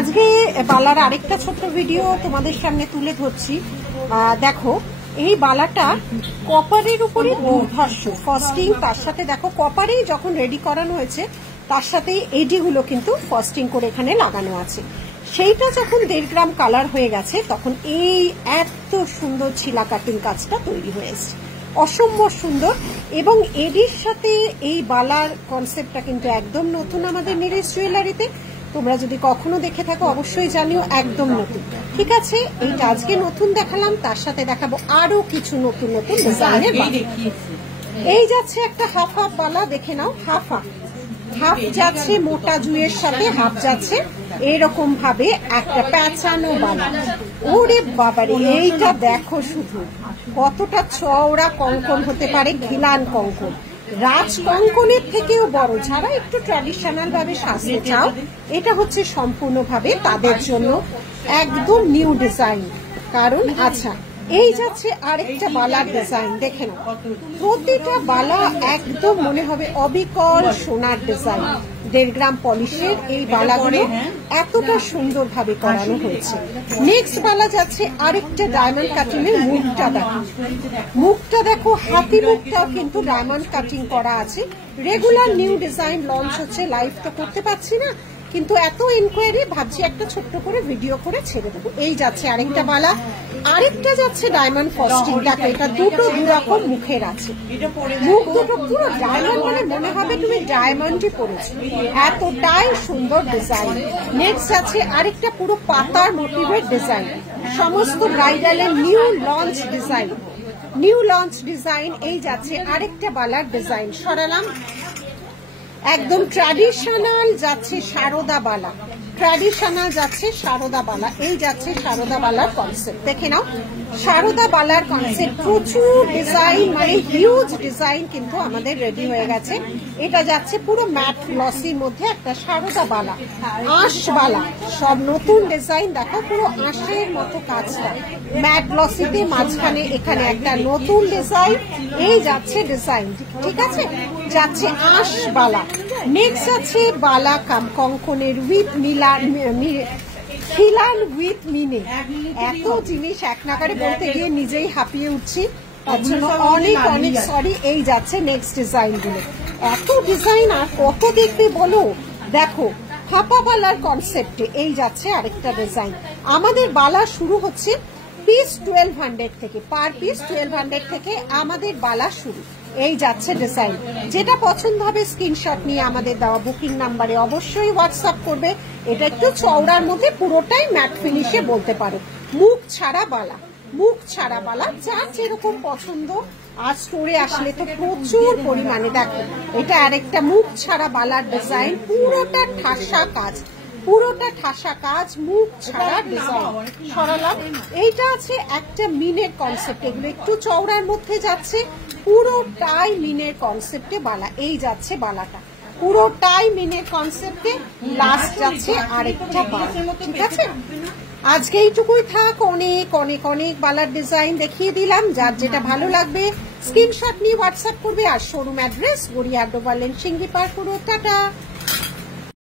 আজকে বালার আরেকটা ছোট্ট ভিডিও তোমাদের সামনে তুলে ধরছি। দেখো এই বালাটা কপারের উপরে দুর্ধর্ষ ফাস্টিং, তার সাথে দেখো কপারেই যখন রেডি করানো হয়েছে তার সাথে এডিগুলো কিন্তু ফাস্টিং করে এখানে লাগানো আছে। সেইটা যখন 1.5 গ্রাম কালার হয়ে গেছে তখন এই এত সুন্দর ছিলা কাটিং কাজটা তৈরি হয়েছে, অসম্ভব সুন্দর। এবং এডির সাথে এই বালার কনসেপ্টটা কিন্তু একদম নতুন আমাদের নীরেশ জুয়েলারিতে। তোমরা যদি কখনো দেখে থাকো অবশ্যই জানিও, একদম নতুন। ঠিক আছে, এইটা আজকে নতুন দেখালাম, তার সাথে দেখাবো আরো কিছু নতুন নতুন ডিজাইনের বালা। এই যাচ্ছে একটা হাফ হাফ বালা, দেখে নাও। হাফ হাফ হাফ যাচ্ছে মোটা জুয়ের সাথে, হাফ যাচ্ছে এরকম ভাবে একটা প্যাঁচানো বালা। ওরে বাবারে, এইটা দেখো শুধু কতটা চওড়া কঙ্কন হতে পারে, খিলান কঙ্কন, রাজ কঙ্কনের থেকেও বড়। যারা একটু ট্র্যাডিশনাল ভাবে সাজতে চাও, এটা হচ্ছে সম্পূর্ণভাবে তাদের জন্য একদম নিউ ডিজাইন। কারণ আচ্ছা, এই যাচ্ছে আরেকটা বালার ডিজাইন, দেখে নাও। প্রতিটা বালা একদম মনে হবে অবিকল সোনার ডিজাইন। 1.5 গ্রাম পলিশের এই বালাগুলো এতটা সুন্দর ভাবে করানো হয়েছে। নেক্সট বালা যাচ্ছে আরেকটা ডায়মন্ড কাটিং এর মুখটা দেখো, মুখটা দেখো, হাতি মুখটাও কিন্তু ডায়মন্ড কাটিং করা আছে। রেগুলার নিউ ডিজাইন লঞ্চ হচ্ছে, লাইভ তো করতে পারছি না, কিন্তু এত ইনকোয়ারি ভাবছি একটা ছোট্ট করে ভিডিও করে ছেড়ে দেবো। এই যাচ্ছে আরেকটা বালা, আরেকটা যাচ্ছে ডায়মন্ড ফস্টিং। দেখো এটা দুটো দুরকম মুখের আছে, মুখ দুটো পুরো ডায়মন্ড, মানে মনে হবে তুমি ডায়মন্ডই পড়েছো, এতটাই সুন্দর ডিজাইন। নেক্সট আছে আরেকটা পুরো পাতার মোটিভের ডিজাইন, সমস্ত ব্রাইডালের new launch design, new launch design. এই যাচ্ছে আরেকটা বালার ডিজাইন, সরালাম একদম ট্র্যাডিশনাল যাচ্ছে সারদা বালা, ট্র্যাডিশনাল যাচ্ছে সারদা বালা। এই যাচ্ছে সারদা বালার কনসেপ্ট, দেখে নাও সারদা বালার কনসেপ্ট, প্রচুর ডিজাইন, মানে হিউজ ডিজাইন কিন্তু আমাদের রেডি হয়ে গেছে। এটা যাচ্ছে পুরো ম্যাট গ্লসির মধ্যে একটা সারদা বালা, আঁশ বালা, সব নতুন ডিজাইন। দেখো পুরো আঁশের মতো কাজটা ম্যাট গ্লসিতে, মাঝখানে এখানে একটা নতুন ডিজাইন। এই যাচ্ছে ডিজাইন, ঠিক আছে, যাচ্ছে আঁশ বালা। নেক্সট আছে বালা কাম কঙ্কনের উইথ খিলান উইথ মিনে। এত জিনিস এক নাগারে বলতে গিয়ে নিজেই হাঁপিয়ে উঠছি, তার জন্য অনেক অনেক সরি। এই যাচ্ছে নেক্সট ডিজাইন গুলো, এত ডিজাইন আর কত দেখবে বলো। দেখো হাপা বালার কনসেপ্টে এই যাচ্ছে আরেকটা ডিজাইন। আমাদের বালা শুরু হচ্ছে পিস 1200 থেকে, পার পিস 1200 থেকে আমাদের বালা শুরু। এই যাচ্ছে ডিজাইন, যেটা পছন্দ হবে স্ক্রিনশট নিয়ে আমাদের দেওয়া বুকিং নাম্বারে অবশ্যই হোয়াটসঅ্যাপ করবে। এটা একটু চওড়ার মধ্যে, পুরোটাই ম্যাট ফিনিশে বলতে পারো, মুখ ছাড়া বালা, মুখ ছাড়া বালা, যার যেরকম পছন্দ। আর স্টোরে আসলে তো প্রচুর পরিমাণে। দেখো এটা আরেকটা মুখ ছাড়া বালার ডিজাইন, পুরোটা ঠাসা কাজ, পুরোটা ঠাসা কাজ, মুখ ছাড়া ডিজাইন। সরালাম। এইটা আছে একটা মিনের কনসেপ্ট, এগুলো একটু চওড়ার মধ্যে যাচ্ছে, পুরোটাই মিনের কনসেপ্টে বালা। এই যাচ্ছে বালাটা পুরোটাই মিনের কনসেপ্টে, লাস্ট যাচ্ছে আরেকটা বালা। ঠিক আছে, আজকে এইটুকুই থাক। অনেক অনেক অনেক বালার ডিজাইন দেখিয়ে দিলাম, যার যেটা ভালো লাগবে স্ক্রিনশট নিয়ে হোয়াটসঅ্যাপ করবে। আর শোরুম অ্যাড্রেস গড়িয়া ডোবালেন সিঙ্গি পার্ক, পুরো টাটা।